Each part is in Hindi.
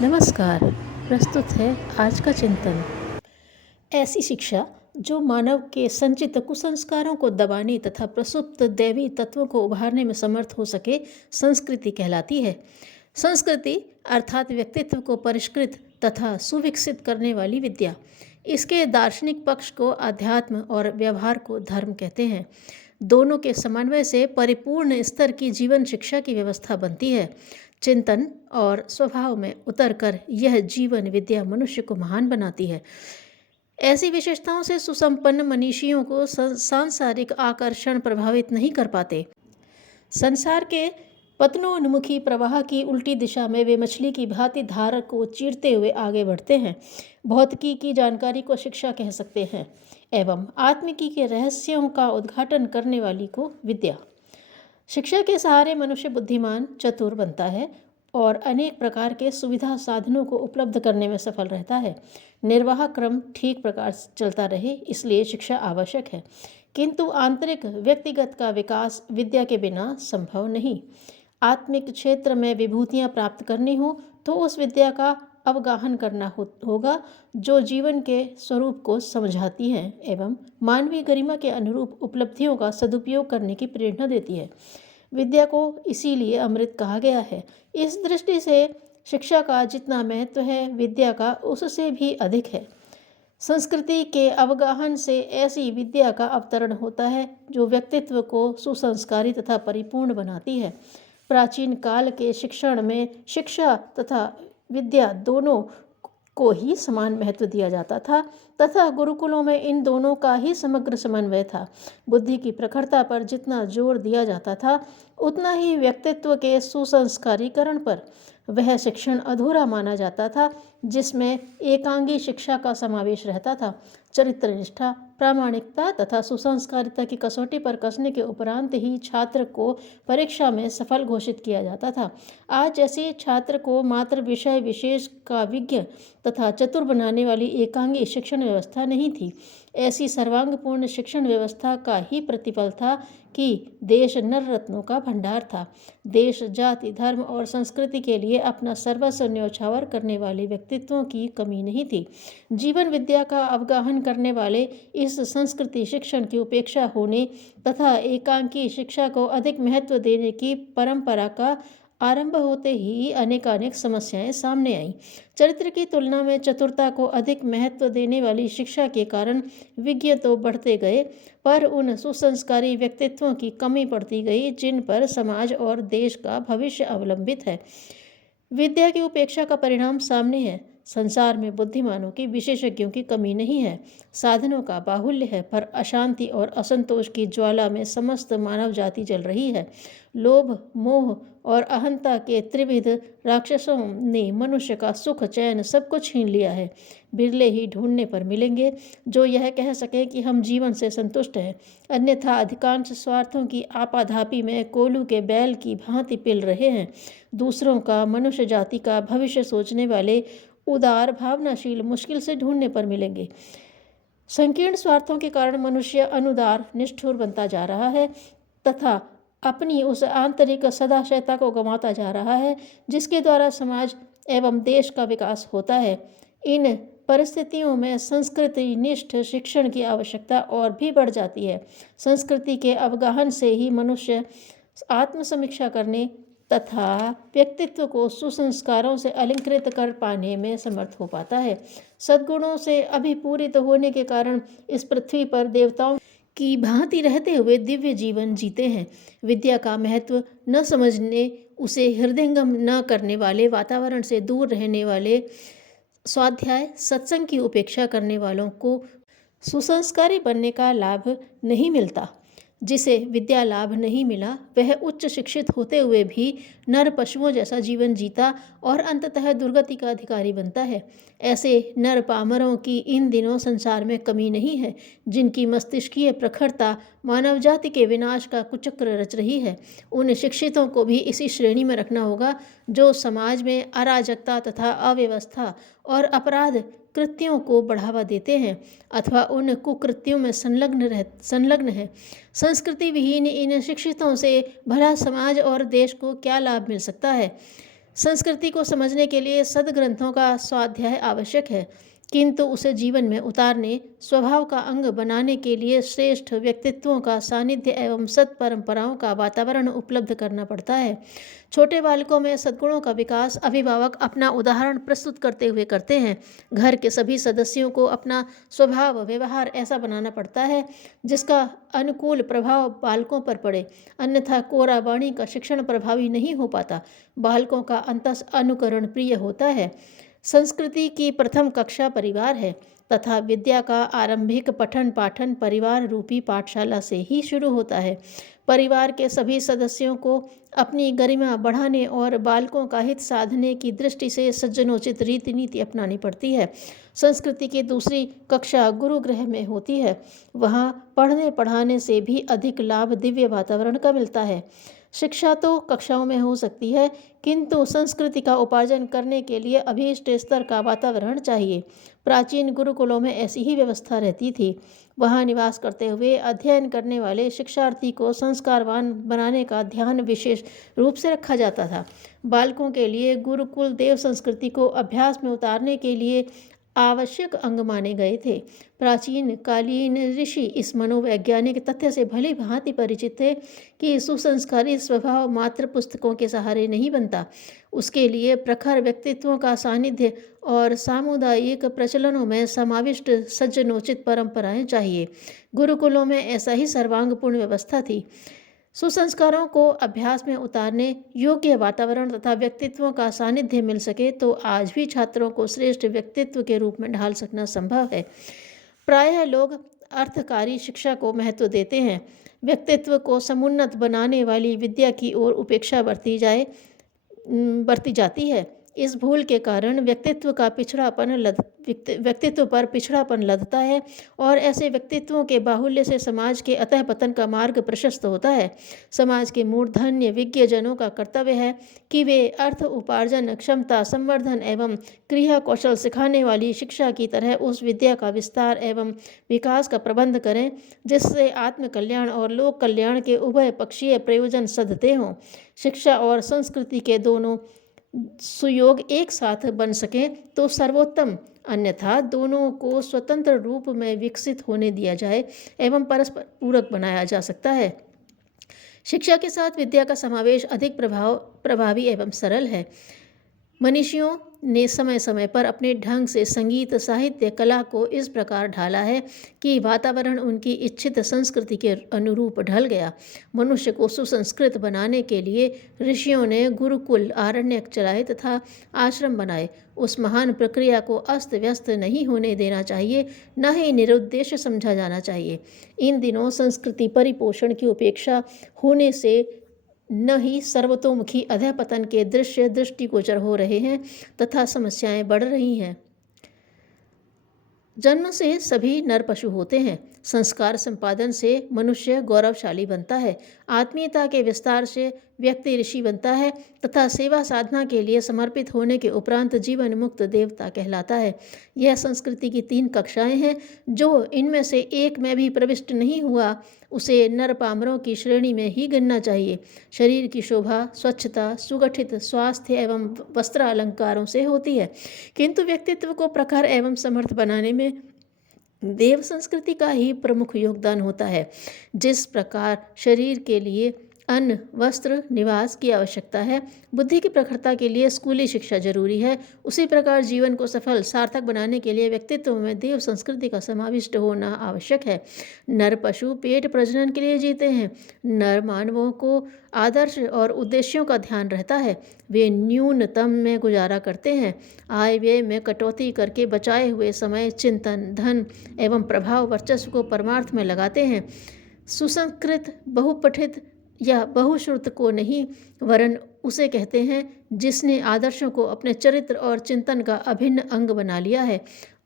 नमस्कार। प्रस्तुत है आज का चिंतन। ऐसी शिक्षा जो मानव के संचित कुसंस्कारों को दबाने तथा प्रसुप्त दैवी तत्वों को उभारने में समर्थ हो सके, संस्कृति कहलाती है। संस्कृति अर्थात व्यक्तित्व को परिष्कृत तथा सुविकसित करने वाली विद्या। इसके दार्शनिक पक्ष को अध्यात्म और व्यवहार को धर्म कहते हैं। दोनों के समन्वय से परिपूर्ण स्तर की जीवन शिक्षा की व्यवस्था बनती है। चिंतन और स्वभाव में उतरकर यह जीवन विद्या मनुष्य को महान बनाती है। ऐसी विशेषताओं से सुसंपन्न मनीषियों को सांसारिक आकर्षण प्रभावित नहीं कर पाते। संसार के पतनोन्मुखी प्रवाह की उल्टी दिशा में वे मछली की भांति धार को चीरते हुए आगे बढ़ते हैं। भौतिकी की जानकारी को शिक्षा कह सकते हैं एवं आत्मिकी के रहस्यों का उद्घाटन करने वाली को विद्या। शिक्षा के सहारे मनुष्य बुद्धिमान, चतुर बनता है और अनेक प्रकार के सुविधा साधनों को उपलब्ध करने में सफल रहता है। निर्वाह क्रम ठीक प्रकार से चलता रहे, इसलिए शिक्षा आवश्यक है, किंतु आंतरिक व्यक्तिगत का विकास विद्या के बिना संभव नहीं। आत्मिक क्षेत्र में विभूतियाँ प्राप्त करनी हो तो उस विद्या का अवगाहन करना होगा जो जीवन के स्वरूप को समझाती है एवं मानवीय गरिमा के अनुरूप उपलब्धियों का सदुपयोग करने की प्रेरणा देती है। विद्या को इसीलिए अमृत कहा गया है। इस दृष्टि से शिक्षा का जितना महत्व है, विद्या का उससे भी अधिक है। संस्कृति के अवगाहन से ऐसी विद्या का अवतरण होता है जो व्यक्तित्व को सुसंस्कारी तथा परिपूर्ण बनाती है। प्राचीन काल के शिक्षण में शिक्षा तथा विद्या दोनों को ही समान महत्व दिया जाता था तथा गुरुकुलों में इन दोनों का ही समग्र समन्वय था। बुद्धि की प्रखरता पर जितना जोर दिया जाता था, उतना ही व्यक्तित्व के सुसंस्कारीकरण पर वह शिक्षण अधूरा माना जाता था, जिसमें एकांगी शिक्षा का समावेश रहता था। चरित्र निष्ठा, प्रामाणिकता तथा सुसंस्कारिता की कसौटी पर कसने के उपरांत ही छात्र को परीक्षा में सफल घोषित किया जाता था। आज जैसे छात्र को मात्र विषय विशेष का विज्ञ तथा चतुर बनाने वाली एकांगी शिक्षण व्यवस्था नहीं थी। ऐसी सर्वांगपूर्ण शिक्षण व्यवस्था का ही प्रतिफल था कि देश नर रत्नों का भंडार था। देश, जाति, धर्म और संस्कृति के लिए अपना सर्वस्व न्यौछावर करने वाले व्यक्तित्वों की कमी नहीं थी। जीवन विद्या का अवगाहन करने वाले इस संस्कृति शिक्षण की उपेक्षा होने तथा एकांकी शिक्षा को अधिक महत्व देने की परंपरा का आरंभ होते ही अनेकानेक समस्याएं सामने आईं। चरित्र की तुलना में चतुरता को अधिक महत्व देने वाली शिक्षा के कारण विज्ञ तो बढ़ते गए, पर उन सुसंस्कारी व्यक्तित्वों की कमी पड़ती गई जिन पर समाज और देश का भविष्य अवलंबित है। विद्या की उपेक्षा का परिणाम सामने है। संसार में बुद्धिमानों की, विशेषज्ञों की कमी नहीं है। साधनों का बाहुल्य है, पर अशांति और असंतोष की ज्वाला में समस्त मानव जाति जल रही है। लोभ, मोह और अहंता के त्रिविध राक्षसों ने मनुष्य का सुख, चैन सब कुछ छीन लिया है। बिरले ही ढूंढने पर मिलेंगे जो यह कह सके कि हम जीवन से संतुष्ट हैं। अन्यथा अधिकांश स्वार्थों की आपाधापी में कोलू के बैल की भांति पिल रहे हैं। दूसरों का, मनुष्य जाति का भविष्य सोचने वाले उदार, भावनाशील मुश्किल से ढूंढने पर मिलेंगे। संकीर्ण स्वार्थों के कारण मनुष्य अनुदार, निष्ठुर बनता जा रहा है तथा अपनी उस आंतरिक सदाशयता को गंवाता जा रहा है जिसके द्वारा समाज एवं देश का विकास होता है। इन परिस्थितियों में संस्कृति निष्ठ शिक्षण की आवश्यकता और भी बढ़ जाती है। संस्कृति के अवगाहन से ही मनुष्य आत्मसमीक्षा करने तथा व्यक्तित्व को सुसंस्कारों से अलंकृत कर पाने में समर्थ हो पाता है। सद्गुणों से अभिपूरित होने के कारण इस पृथ्वी पर देवताओं की भांति रहते हुए दिव्य जीवन जीते हैं। विद्या का महत्व न समझने, उसे हृदयंगम न करने वाले, वातावरण से दूर रहने वाले, स्वाध्याय सत्संग की उपेक्षा करने वालों को सुसंस्कारी बनने का लाभ नहीं मिलता। जिसे विद्या लाभ नहीं मिला वह उच्च शिक्षित होते हुए भी नर पशुओं जैसा जीवन जीता और अंततः दुर्गति का अधिकारी बनता है। ऐसे नर पामरों की इन दिनों संसार में कमी नहीं है, जिनकी मस्तिष्कीय प्रखरता मानव जाति के विनाश का कुचक्र रच रही है। उन शिक्षितों को भी इसी श्रेणी में रखना होगा जो समाज में अराजकता तथा अव्यवस्था और अपराध कृत्यों को बढ़ावा देते हैं अथवा उन कुकृत्यों में संलग्न है। संस्कृति विहीन इन शिक्षितों से भला समाज और देश को क्या लाभ मिल सकता है। संस्कृति को समझने के लिए सद्ग्रंथों का स्वाध्याय आवश्यक है, किंतु उसे जीवन में उतारने, स्वभाव का अंग बनाने के लिए श्रेष्ठ व्यक्तित्वों का सानिध्य एवं सत्परंपराओं का वातावरण उपलब्ध करना पड़ता है। छोटे बालकों में सद्गुणों का विकास अभिभावक अपना उदाहरण प्रस्तुत करते हुए करते हैं। घर के सभी सदस्यों को अपना स्वभाव व्यवहार ऐसा बनाना पड़ता है जिसका अनुकूल प्रभाव बालकों पर पड़े, अन्यथा कोरा वाणी का शिक्षण प्रभावी नहीं हो पाता। बालकों का अंतस अनुकरण प्रिय होता है। संस्कृति की प्रथम कक्षा परिवार है तथा विद्या का आरंभिक पठन पाठन परिवार रूपी पाठशाला से ही शुरू होता है। परिवार के सभी सदस्यों को अपनी गरिमा बढ़ाने और बालकों का हित साधने की दृष्टि से सज्जनोचित रीति नीति अपनानी पड़ती है। संस्कृति की दूसरी कक्षा गुरुगृह में होती है। वहाँ पढ़ने पढ़ाने से भी अधिक लाभ दिव्य वातावरण का मिलता है। शिक्षा तो कक्षाओं में हो सकती है, किंतु संस्कृति का उपार्जन करने के लिए अभीष्ट स्तर का वातावरण चाहिए। प्राचीन गुरुकुलों में ऐसी ही व्यवस्था रहती थी। वहाँ निवास करते हुए अध्ययन करने वाले शिक्षार्थी को संस्कारवान बनाने का ध्यान विशेष रूप से रखा जाता था। बालकों के लिए गुरुकुल देव संस्कृति को अभ्यास में उतारने के लिए आवश्यक अंग माने गए थे। प्राचीन कालीन ऋषि इस मनोवैज्ञानिक तथ्य से भली भांति परिचित थे कि सुसंस्कारी स्वभाव मात्र पुस्तकों के सहारे नहीं बनता। उसके लिए प्रखर व्यक्तित्वों का सानिध्य और सामुदायिक प्रचलनों में समाविष्ट सज्जनोचित परंपराएं चाहिए। गुरुकुलों में ऐसा ही सर्वांगपूर्ण व्यवस्था थी। सुसंस्कारों को अभ्यास में उतारने योग्य वातावरण तथा व्यक्तित्वों का सानिध्य मिल सके तो आज भी छात्रों को श्रेष्ठ व्यक्तित्व के रूप में ढाल सकना संभव है। प्रायः लोग अर्थकारी शिक्षा को महत्व देते हैं। व्यक्तित्व को समुन्नत बनाने वाली विद्या की ओर उपेक्षा बरती जाती है। इस भूल के कारण व्यक्तित्व पर पिछड़ापन लदता है और ऐसे व्यक्तित्वों के बाहुल्य से समाज के अतः पतन का मार्ग प्रशस्त होता है। समाज के मूर्धन्य विज्ञ जनों का कर्तव्य है कि वे अर्थ उपार्जन, क्षमता संवर्धन एवं क्रिया कौशल सिखाने वाली शिक्षा की तरह उस विद्या का विस्तार एवं विकास का प्रबंध करें जिससे आत्मकल्याण और लोक कल्याण के उभय पक्षीय प्रयोजन सधते हों। शिक्षा और संस्कृति के दोनों सुयोग एक साथ बन सकें तो सर्वोत्तम, अन्यथा दोनों को स्वतंत्र रूप में विकसित होने दिया जाए एवं परस्पर पूरक बनाया जा सकता है। शिक्षा के साथ विद्या का समावेश अधिक प्रभावी एवं सरल है। मनीषियों ने समय समय पर अपने ढंग से संगीत, साहित्य, कला को इस प्रकार ढाला है कि वातावरण उनकी इच्छित संस्कृति के अनुरूप ढल गया। मनुष्य को सुसंस्कृत बनाने के लिए ऋषियों ने गुरुकुल, आरण्यक चलाए तथा आश्रम बनाए। उस महान प्रक्रिया को अस्त व्यस्त नहीं होने देना चाहिए, न ही निरुद्देश्य समझा जाना चाहिए। इन दिनों संस्कृति परिपोषण की उपेक्षा होने से न ही सर्वतोमुखी अधःपतन के दृष्टिगोचर हो रहे हैं तथा समस्याएं बढ़ रही हैं। जन्म से सभी नर पशु होते हैं। संस्कार संपादन से मनुष्य गौरवशाली बनता है। आत्मीयता के विस्तार से व्यक्ति ऋषि बनता है तथा सेवा साधना के लिए समर्पित होने के उपरांत जीवन मुक्त देवता कहलाता है। यह संस्कृति की 3 कक्षाएं हैं। जो इनमें से एक में भी प्रविष्ट नहीं हुआ उसे नर पामरों की श्रेणी में ही गिनना चाहिए। शरीर की शोभा, स्वच्छता, सुगठित स्वास्थ्य एवं वस्त्र अलंकारों से होती है, किंतु व्यक्तित्व को प्रखर एवं समर्थ बनाने में देव संस्कृति का ही प्रमुख योगदान होता है। जिस प्रकार शरीर के लिए अन्न, वस्त्र, निवास की आवश्यकता है, बुद्धि की प्रखरता के लिए स्कूली शिक्षा जरूरी है, उसी प्रकार जीवन को सफल सार्थक बनाने के लिए व्यक्तित्व में देव संस्कृति का समाविष्ट होना आवश्यक है। नर पशु पेट प्रजनन के लिए जीते हैं। नर मानवों को आदर्श और उद्देश्यों का ध्यान रहता है। वे न्यूनतम में गुजारा करते हैं। आय व्यय में कटौती करके बचाए हुए समय चिंतन, धन एवं प्रभाव वर्चस्व को परमार्थ में लगाते हैं। सुसंस्कृत, बहुपठित या बहुश्रुत को नहीं, वरन उसे कहते हैं जिसने आदर्शों को अपने चरित्र और चिंतन का अभिन्न अंग बना लिया है,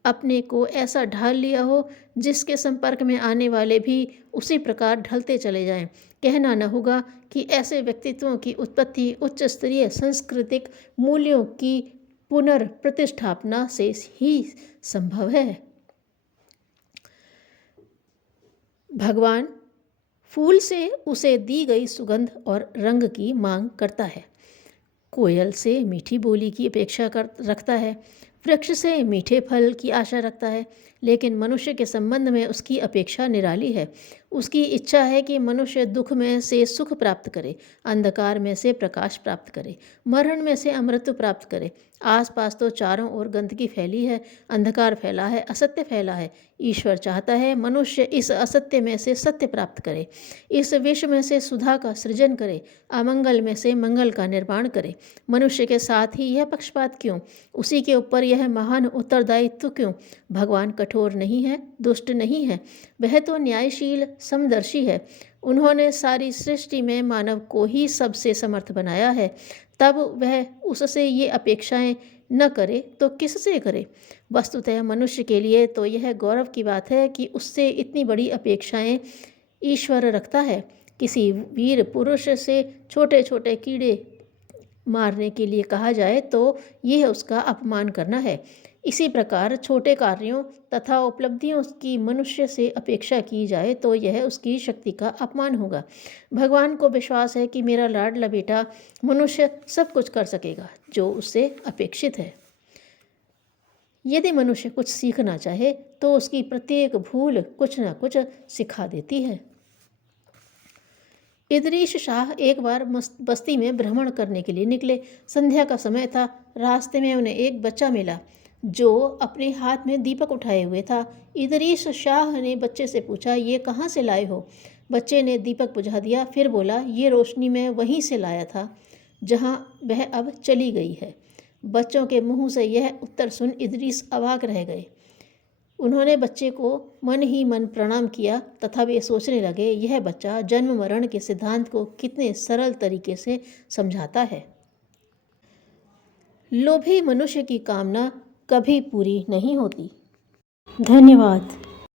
अपने को ऐसा ढाल लिया हो जिसके संपर्क में आने वाले भी उसी प्रकार ढलते चले जाएं। कहना न होगा कि ऐसे व्यक्तित्वों की उत्पत्ति उच्च स्तरीय सांस्कृतिक मूल्यों की पुनर्प्रतिष्ठापना से ही संभव है। भगवान फूल से उसे दी गई सुगंध और रंग की मांग करता है। कोयल से मीठी बोली की अपेक्षा रखता है, वृक्ष से मीठे फल की आशा रखता है, लेकिन मनुष्य के संबंध में उसकी अपेक्षा निराली है। उसकी इच्छा है कि मनुष्य दुख में से सुख प्राप्त करे, अंधकार में से प्रकाश प्राप्त करे, मरण में से अमृत प्राप्त करे। आसपास तो चारों ओर गंदगी फैली है, अंधकार फैला है, असत्य फैला है। ईश्वर चाहता है मनुष्य इस असत्य में से सत्य प्राप्त करे, इस विष में से सुधा का सृजन करे, अमंगल में से मंगल का निर्माण करे। मनुष्य के साथ ही यह पक्षपात क्यों? उसी के ऊपर यह महान उत्तरदायित्व क्यों? भगवान कठोर नहीं है, दुष्ट नहीं है, वह तो न्यायशील समदर्शी है। उन्होंने सारी सृष्टि में मानव को ही सबसे समर्थ बनाया है, तब वह उससे ये अपेक्षाएं न करे तो किससे करे? वस्तुतः मनुष्य के लिए तो यह गौरव की बात है कि उससे इतनी बड़ी अपेक्षाएं ईश्वर रखता है। किसी वीर पुरुष से छोटे छोटे कीड़े मारने के लिए कहा जाए तो यह उसका अपमान करना है। इसी प्रकार छोटे कार्यों तथा उपलब्धियों की मनुष्य से अपेक्षा की जाए तो यह उसकी शक्ति का अपमान होगा। भगवान को विश्वास है कि मेरा लाडला बेटा मनुष्य सब कुछ कर सकेगा जो उससे अपेक्षित है। यदि मनुष्य कुछ सीखना चाहे तो उसकी प्रत्येक भूल कुछ न कुछ सिखा देती है। इदरीश शाह एक बार बस्ती में भ्रमण करने के लिए निकले। संध्या का समय था। रास्ते में उन्हें एक बच्चा मिला जो अपने हाथ में दीपक उठाए हुए था। इदरीश शाह ने बच्चे से पूछा, ये कहाँ से लाए हो? बच्चे ने दीपक बुझा दिया, फिर बोला, ये रोशनी मैं वहीं से लाया था जहाँ वह अब चली गई है। बच्चों के मुंह से यह उत्तर सुन इदरीस अवाक रह गए। उन्होंने बच्चे को मन ही मन प्रणाम किया तथा वे सोचने लगे, यह बच्चा जन्म मरण के सिद्धांत को कितने सरल तरीके से समझाता है। लोभी मनुष्य की कामना कभी पूरी नहीं होती। धन्यवाद।